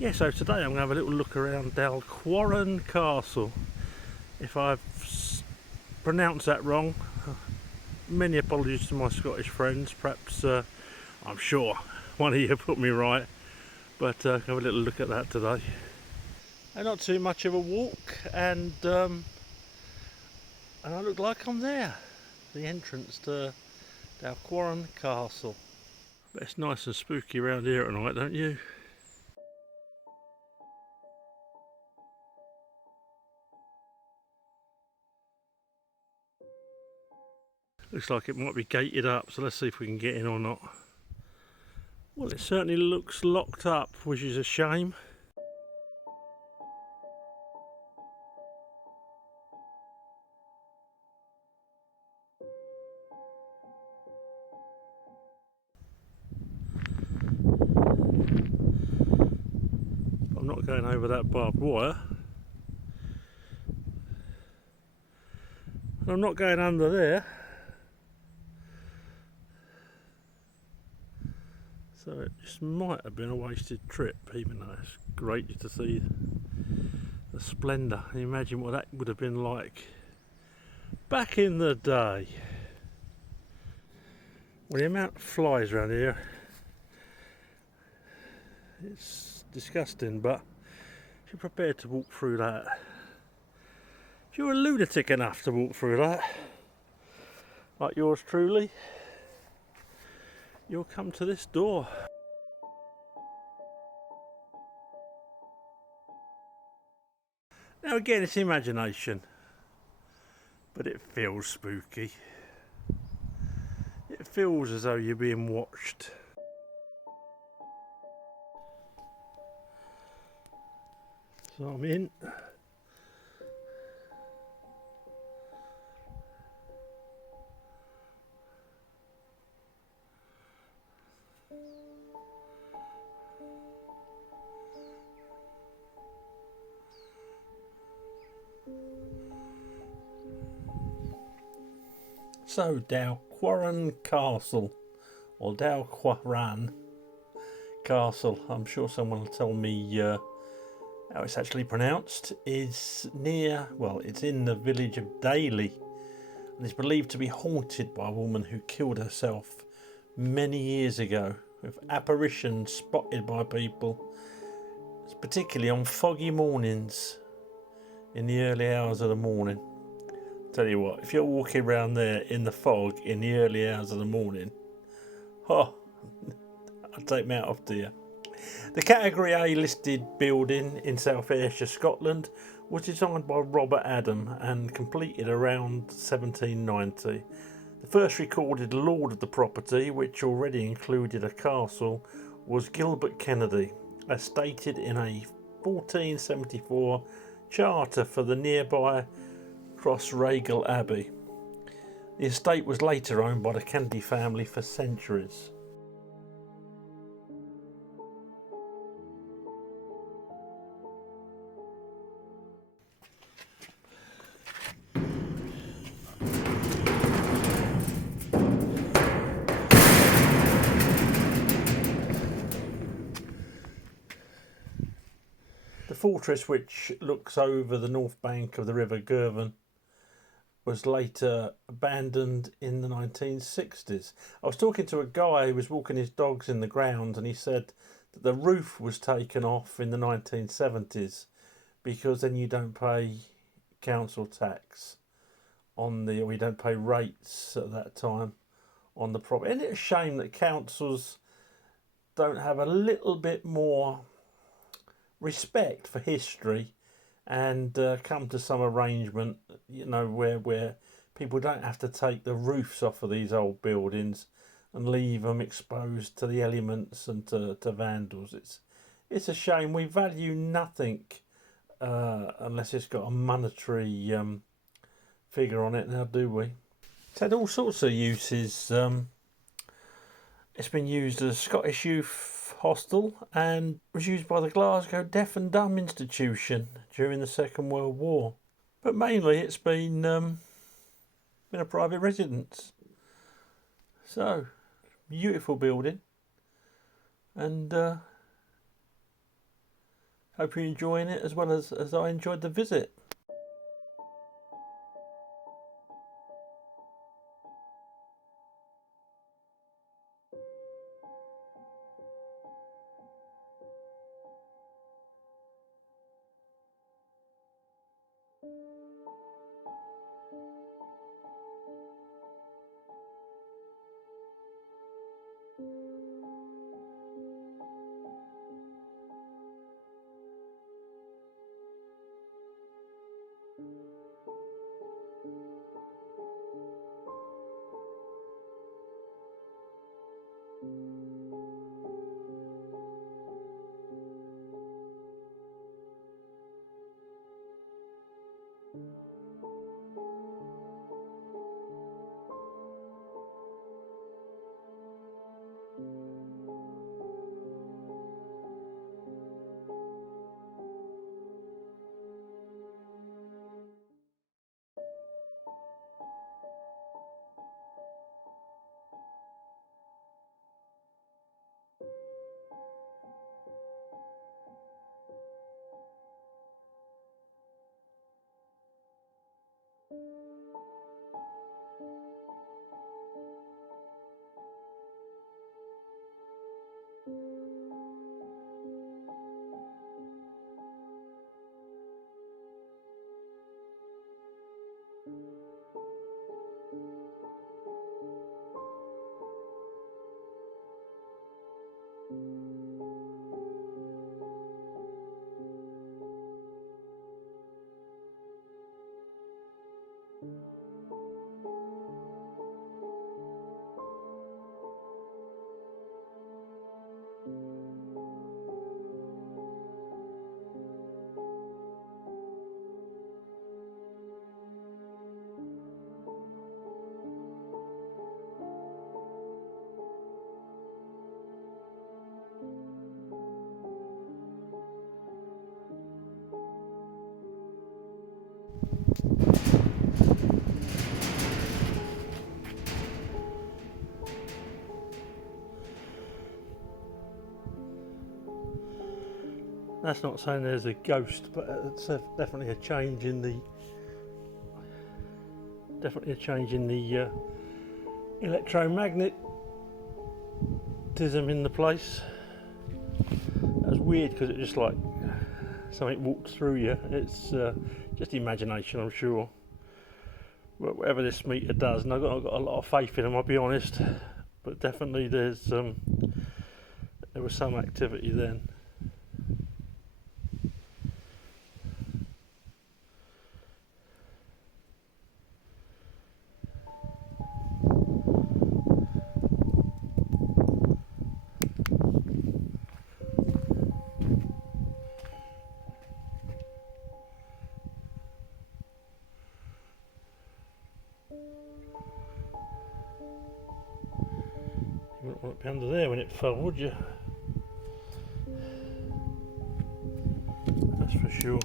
Yeah, so today I'm going to have a little look around Dalquharran Castle. If I've pronounced that wrong, many apologies to my Scottish friends. Perhaps, I'm sure one of you put me right, but have a little look at that today. And not too much of a walk, and I look like I'm there, the entrance to Dalquharran Castle. But it's nice and spooky around here at night, don't you? Looks like it might be gated up, so let's see if we can get in or not. Well, it certainly looks locked up, which is a shame. I'm not going over that barbed wire. And I'm not going under there. So it just might have been a wasted trip, even though it's great to see the splendour. Can you imagine what that would have been like back in the day? Well, the amount of flies around here, it's disgusting, but if you're prepared to walk through that, if you're a lunatic enough to walk through that, like yours truly, you'll come to this door. Now again, it's imagination, but it feels spooky. It feels as though you're being watched. So I'm in. So, Dalquharran Castle, or Dalquharran Castle, I'm sure someone will tell me how it's actually pronounced, is near, well, it's in the village of Dailly, and is believed to be haunted by a woman who killed herself many years ago, with apparitions spotted by people, particularly on foggy mornings in the early hours of the morning. Tell you what, if you're walking around there in the fog in the early hours of the morning, oh, I'd take me out off to you. The Category A listed building in South Ayrshire, Scotland, was designed by Robert Adam and completed around 1790. The first recorded lord of the property, which already included a castle, was Gilbert Kennedy, as stated in a 1474 charter for the nearby Crossraguel Abbey. The estate was later owned by the Kennedy family for centuries. The fortress, which looks over the north bank of the River Girvan, was later abandoned in the 1960s. I was talking to a guy who was walking his dogs in the grounds, and he said that the roof was taken off in the 1970s because then you don't pay council tax on the, or you don't pay rates at that time on the property. Isn't it a shame that councils don't have a little bit more respect for history and come to some arrangement, you know, where people don't have to take the roofs off of these old buildings and leave them exposed to the elements and to vandals. It's a shame. We value nothing unless it's got a monetary figure on it now, do we? It's had all sorts of uses. It's been used as a Scottish youth hostel and was used by the Glasgow Deaf and Dumb Institution during the Second World War. But mainly it's been a private residence. So, beautiful building. And Hope you're enjoying it as well as I enjoyed the visit. That's not saying there's a ghost, but it's definitely a change in the electromagnetism in the place. That's weird because it just like something walks through you. It's just imagination, I'm sure. But whatever this meter does, and I've got a lot of faith in them, I'll be honest. But definitely there was some activity then. You wouldn't want to be under there when it fell, would you? That's for sure.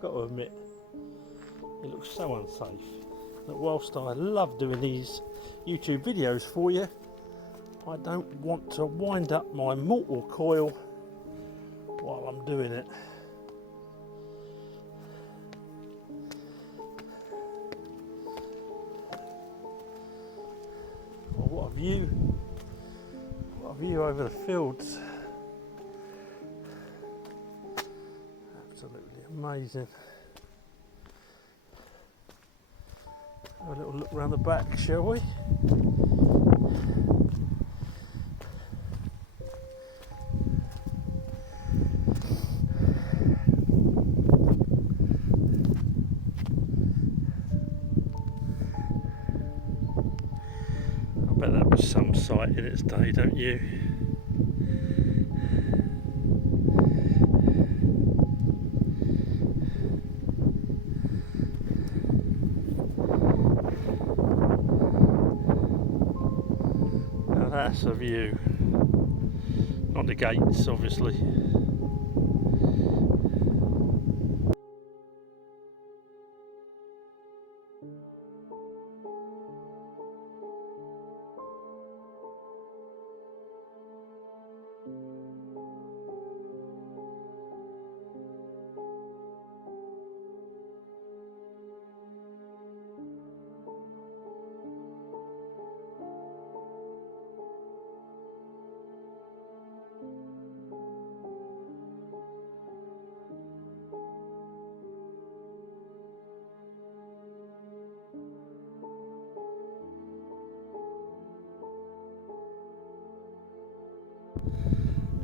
Got to admit, it looks so unsafe that whilst I love doing these YouTube videos for you, I don't want to wind up my mortal coil while I'm doing it. Well, what a view! What a view over the fields. Absolutely amazing. Have a little look around the back, shall we? sight in its day, don't you? Now that's a view. Not the gates, obviously.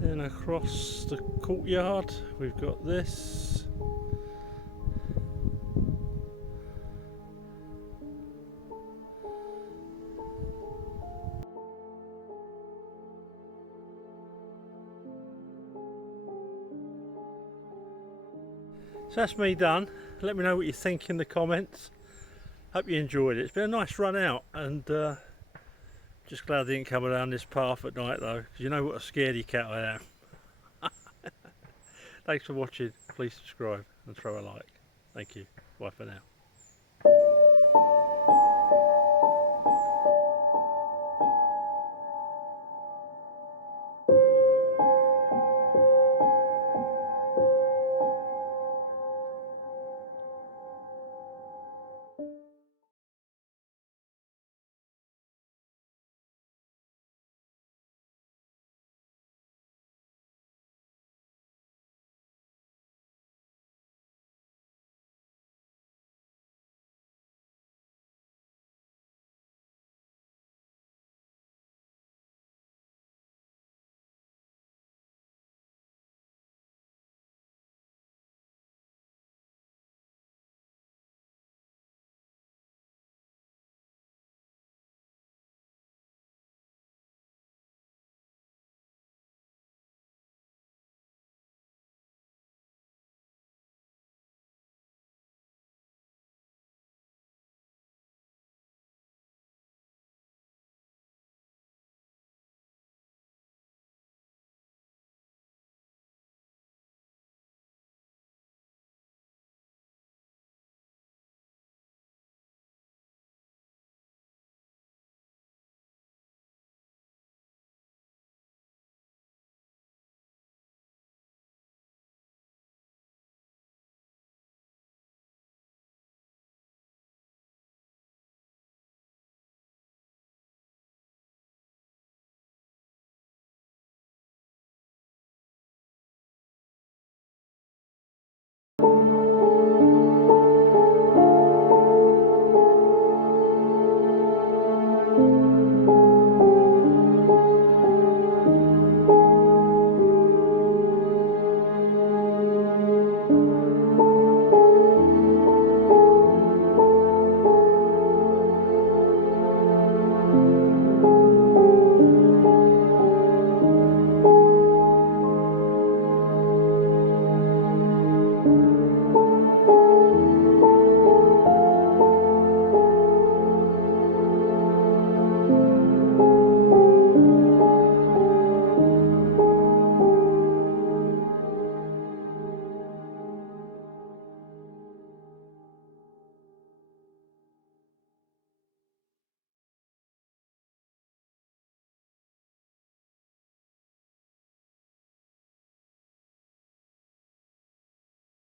Then across the courtyard we've got this. So that's me done. Let me know what you think in the comments. Hope you enjoyed it. It's been a nice run out, and just glad I didn't come around this path at night though, because you know what a scaredy cat I am. Thanks for watching. Please subscribe and throw a like. Thank you. Bye for now.